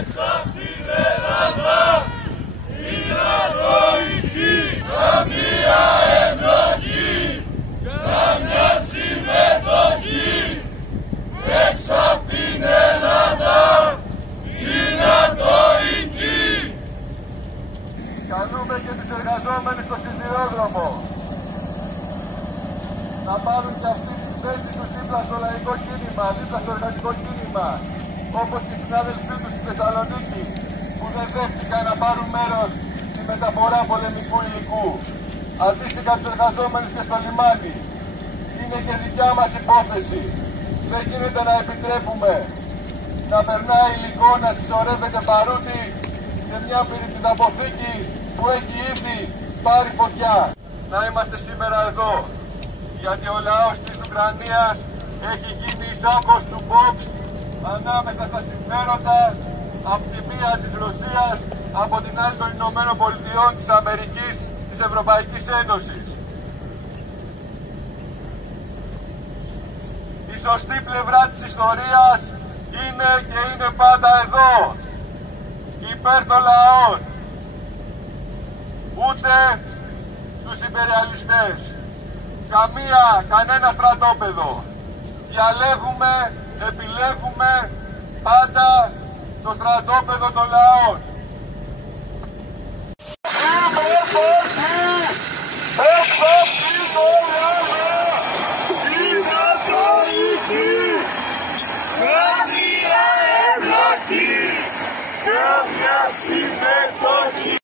Έξω απ' την Ελλάδα είναι ατοική. Καμία εμπλοκή, καμιά συμμετοχή. Έξω απ' την Ελλάδα είναι ατοική. Καλούμε και τους εργαζόμενους στο σιδηρόδρομο να πάρουν και αυτή τη θέση τους δίπλα στο λαϊκό κίνημα, δίπλα στο εργατικό κίνημα, όπως και οι συνάδελφοί τους στη Θεσσαλονίκη που δεν δέχτηκαν να πάρουν μέρος στη μεταφορά πολεμικού υλικού. Αντίστοιχα τους εργαζόμενους και στο λιμάνι. Είναι και δικιά μας υπόθεση. Δεν γίνεται να επιτρέπουμε να περνάει υλικό, να συσσωρεύεται παρούτι σε μια πυρηνιδαποθήκη που έχει ήδη πάρει φωτιά. Να είμαστε σήμερα εδώ, γιατί ο λαός της Ουκρανίας έχει γίνει σάκος του box ανάμεσα στα συμφέροντα από τη μία της Ρωσίας, από την άλλη των Ηνωμένων Πολιτειών, της Αμερικής, της Ευρωπαϊκής Ένωσης. Η σωστή πλευρά της ιστορίας είναι και είναι πάντα εδώ, υπέρ των λαών, ούτε στους υπεριαλιστές. Κανένα στρατόπεδο. Διαλέγουμε, επιλέγουμε πάντα το στρατόπεδο των λαών. Καμία συμμετοχή.